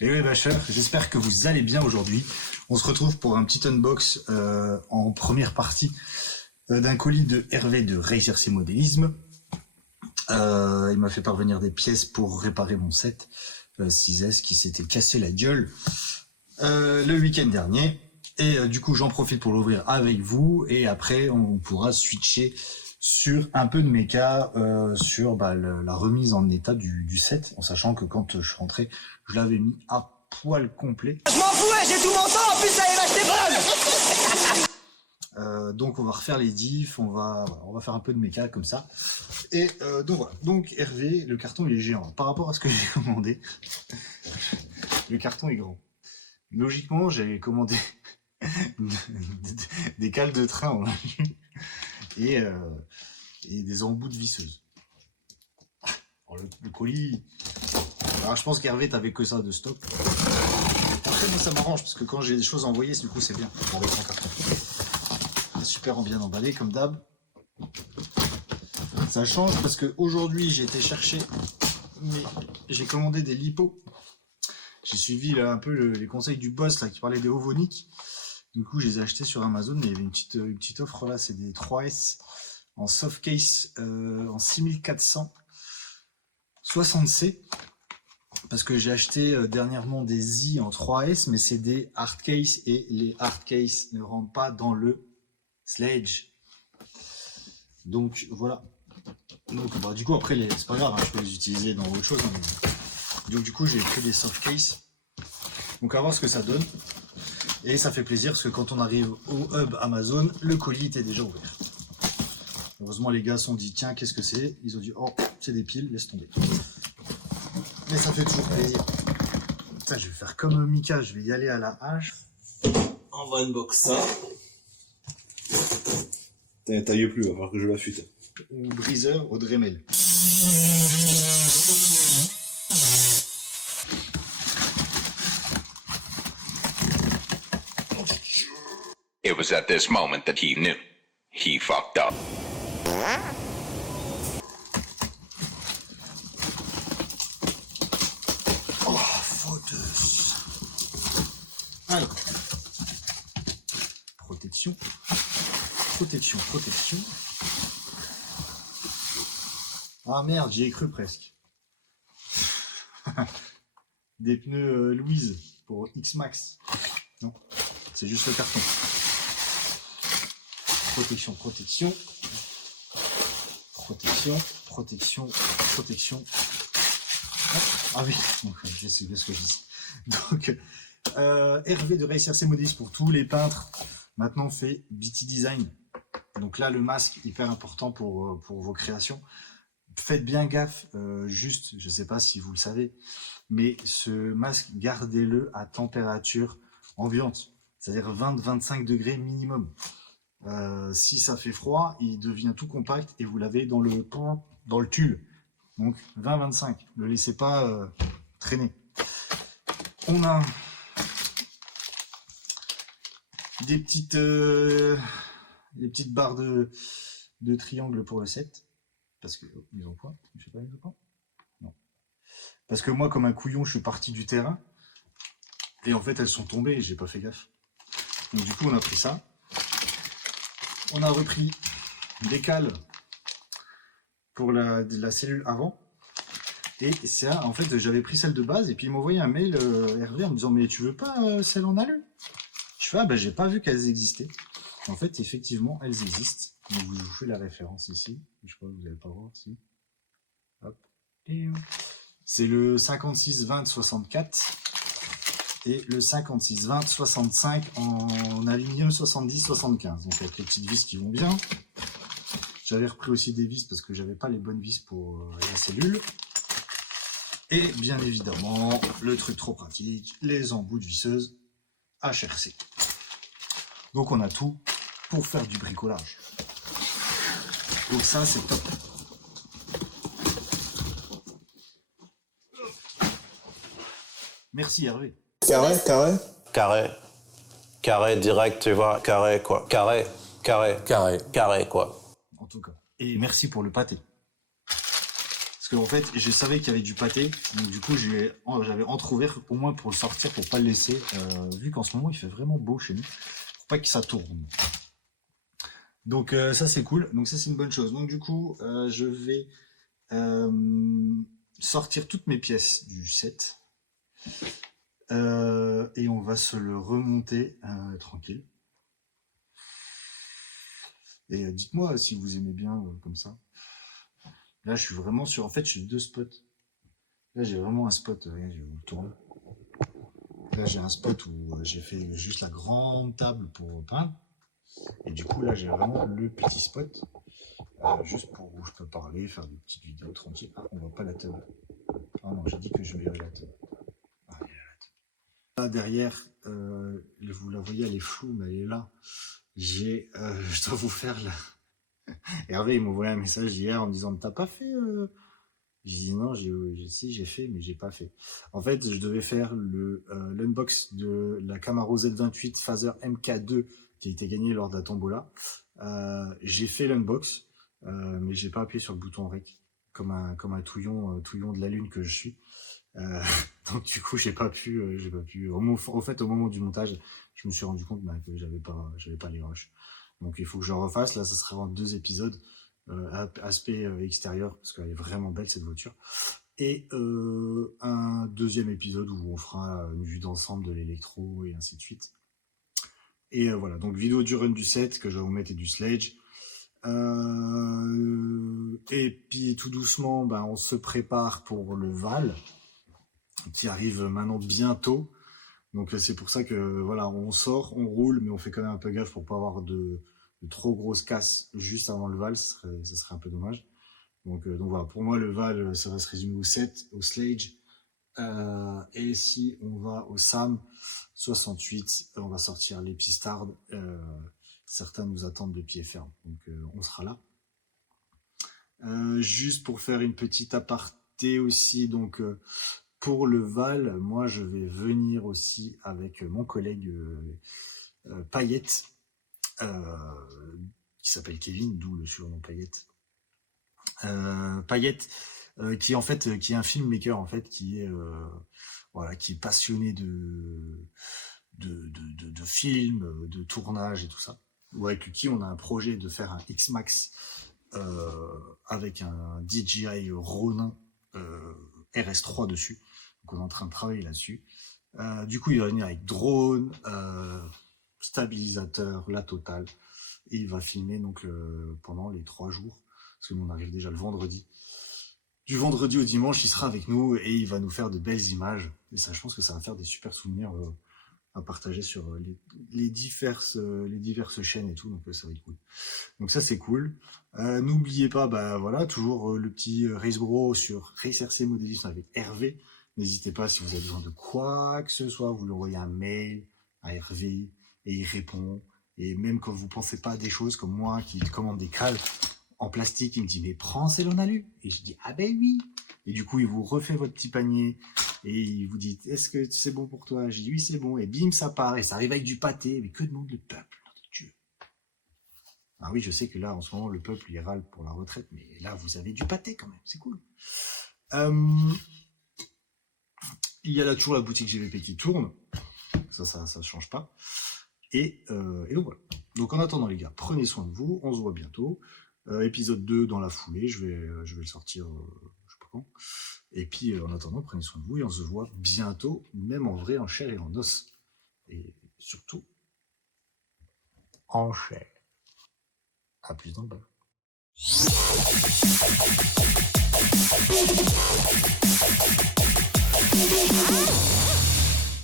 Et oui, Bachar, j'espère que vous allez bien aujourd'hui. On se retrouve pour un petit unbox en première partie d'un colis de Hervé de Recherche et Modélisme. Il m'a fait parvenir des pièces pour réparer mon set 6S qui s'était cassé la gueule le week-end dernier. Et du coup, j'en profite pour l'ouvrir avec vous. Et après, on pourra switcher sur un peu de méca, sur la remise en état du set, en sachant que quand je suis rentré, je l'avais mis à poil complet. Je m'en fous, j'ai tout mon temps, en plus ça allait m'acheter bonne. Donc on va refaire les diffs, on va faire un peu de méca comme ça. Et donc voilà, donc Hervé, le carton il est géant. Par rapport à ce que j'ai commandé, le carton est grand. Logiquement, j'avais commandé des cales de train et des embouts de visseuse. Alors, le colis... Alors je pense qu'Hervé t'avais que ça de stock. Après moi ça m'arrange parce que quand j'ai des choses à envoyer, du coup c'est bien. Avec mon carton. C'est super bien emballé comme d'hab. Ça change parce que aujourd'hui j'ai été chercher, mais j'ai commandé des lipos. J'ai suivi là un peu les conseils du boss là qui parlait des Ovonic. Du coup je les ai achetés sur Amazon, mais il y avait une petite offre là, c'est des 3S en soft case en 6460C. Parce que j'ai acheté dernièrement des i en 3S, mais c'est des hard case et les hard case ne rentrent pas dans le sledge. Donc voilà. Donc du coup après c'est pas grave, hein, je peux les utiliser dans autre chose. Hein, donc du coup j'ai pris des soft case. Donc à voir ce que ça donne. Et ça fait plaisir parce que quand on arrive au hub Amazon, le colis était déjà ouvert. Heureusement les gars se sont dit tiens qu'est-ce que c'est. Ils ont dit oh c'est des piles, laisse tomber. Mais ça fait toujours plaisir. Putain, je vais faire comme Mika, je vais y aller à la hache. On va unbox ça. T'as taille plus, il va falloir que je l'affûte. Ou briseur au Dremel. It was at this moment that he knew. He fucked up. Alors, protection. Ah merde, j'y ai cru presque. Des pneus Louise pour X-Max. Non, c'est juste le carton. Protection. Ah oui, je sais ce que je dis. Donc, Hervé de Recherche et Modélisme pour tous les peintres. Maintenant fait BT Design. Donc là, le masque, hyper important pour vos créations. Faites bien gaffe, juste, je ne sais pas si vous le savez, mais ce masque, gardez-le à température ambiante. C'est-à-dire 20-25 degrés minimum. Si ça fait froid, il devient tout compact et vous l'avez dans le tulle. Donc 20-25, ne le laissez pas traîner. On a des petites barres de triangle pour le set. Parce que ils ont quoi? Je sais pas, ils ont quoi? Non. Parce que moi, comme un couillon, je suis parti du terrain. Et en fait, elles sont tombées et j'ai pas fait gaffe. Donc du coup, on a pris ça. On a repris des cales pour la cellule avant. Et ça, en fait, j'avais pris celle de base et puis il m'a envoyé un mail Hervé en me disant mais tu veux pas celle en alu? Je fais ah ben j'ai pas vu qu'elles existaient. En fait, effectivement, elles existent. Donc je vous fais la référence ici. Je crois que vous n'allez pas voir ici. Hop. Et c'est le 56-20-64 et le 56-20-65 en aluminium 70-75. Donc avec les petites vis qui vont bien. J'avais repris aussi des vis parce que j'avais pas les bonnes vis pour la cellule. Et bien évidemment, le truc trop pratique, les embouts de visseuse HRC. Donc on a tout pour faire du bricolage. Donc ça c'est top. Merci Hervé. Carré direct, tu vois, carré quoi. Carré quoi. En tout cas. Et merci pour le pâté. Parce qu'en fait, je savais qu'il y avait du pâté. Donc du coup, j'avais entrouvert au moins pour le sortir, pour pas le laisser. Vu qu'en ce moment, il fait vraiment beau chez nous. Pour pas que ça tourne. Donc ça, c'est cool. Donc ça, c'est une bonne chose. Donc du coup, je vais sortir toutes mes pièces du set. Et on va se le remonter tranquille. Et dites-moi si vous aimez bien comme ça. Là, je suis vraiment sur... En fait, je suis 2 spots. Là, j'ai vraiment un spot. Regarde, je vais vous le tourner. Là, j'ai un spot où j'ai fait juste la grande table pour peindre. Et du coup, là, j'ai vraiment le petit spot. Juste pour où je peux parler, faire des petites vidéos tranquilles. Ah, on voit pas la table. Ah non, j'ai dit que je verrais la table. Ah, il y a la table. Là, derrière, vous la voyez, elle est floue, mais elle est là. Je dois vous faire là. Hervé, il m'a envoyé un message hier en me disant, t'as pas fait J'ai dit non, j'ai fait, mais j'ai pas fait. En fait, je devais faire l'unbox de la Camaro Z28 Phaser MK2 qui a été gagnée lors de la tombola. J'ai fait l'unbox, mais j'ai pas appuyé sur le bouton REC comme un touillon de la lune que je suis. Donc du coup, j'ai pas pu. Au fait, au moment du montage, je me suis rendu compte que j'avais pas les rushs. Donc il faut que je refasse. Là, ça sera en 2 épisodes. Aspect extérieur, parce qu'elle est vraiment belle cette voiture. Et un 2e épisode où on fera une vue d'ensemble de l'électro et ainsi de suite. Et voilà, donc vidéo du run du set que je vais vous mettre et du sledge. Et puis tout doucement, on se prépare pour le Val qui arrive maintenant bientôt. Donc c'est pour ça que voilà, on sort, on roule, mais on fait quand même un peu gaffe pour pas avoir de trop grosses casses juste avant le Val, ce serait un peu dommage. Donc voilà, pour moi le Val, ça va se résumer au set, au sledge. Et si on va au SAM 68, on va sortir les pistards. Certains nous attendent de pied ferme, donc on sera là. Juste pour faire une petite aparté aussi, donc pour le Val, moi je vais venir aussi avec mon collègue Payette, qui s'appelle Kevin, d'où le surnom Payette. Payette, qui est un filmmaker en fait, qui est passionné de films, de tournage et tout ça. Ou avec qui on a un projet de faire un X-Max avec un DJI Ronin RS3 dessus. Donc on est en train de travailler là-dessus. Du coup, il va venir avec drone, stabilisateur, la totale. Et il va filmer donc pendant les 3 jours. Parce que nous, on arrive déjà le vendredi. Du vendredi au dimanche, il sera avec nous et il va nous faire de belles images. Et ça, je pense que ça va faire des super souvenirs à partager sur les diverses chaînes et tout. Donc ça va être cool. Donc ça, c'est cool. N'oubliez pas, toujours le petit Race Bro sur Race RC Modélisme avec Hervé. N'hésitez pas, si vous avez besoin de quoi que ce soit, vous lui envoyez un mail à Hervé et il répond. Et même quand vous pensez pas à des choses comme moi qui commande des cales en plastique, il me dit mais prends Célonalu. Et je dis ah ben oui. Et du coup il vous refait votre petit panier et il vous dit est-ce que c'est bon pour toi? Je dis oui c'est bon. Et bim ça part et ça arrive avec du pâté. Mais que demande le peuple, nom de Dieu? Ah oui, je sais que là en ce moment le peuple il râle pour la retraite, mais là vous avez du pâté quand même, c'est cool. Il y a là toujours la boutique GVP qui tourne, ça change pas. Et donc voilà. Donc en attendant les gars, prenez soin de vous, on se voit bientôt. Épisode 2 dans la foulée, je vais le sortir, je sais pas quand. Et puis en attendant, prenez soin de vous et on se voit bientôt, même en vrai, en chair et en os. Et surtout, en chair. À plus dans le bas.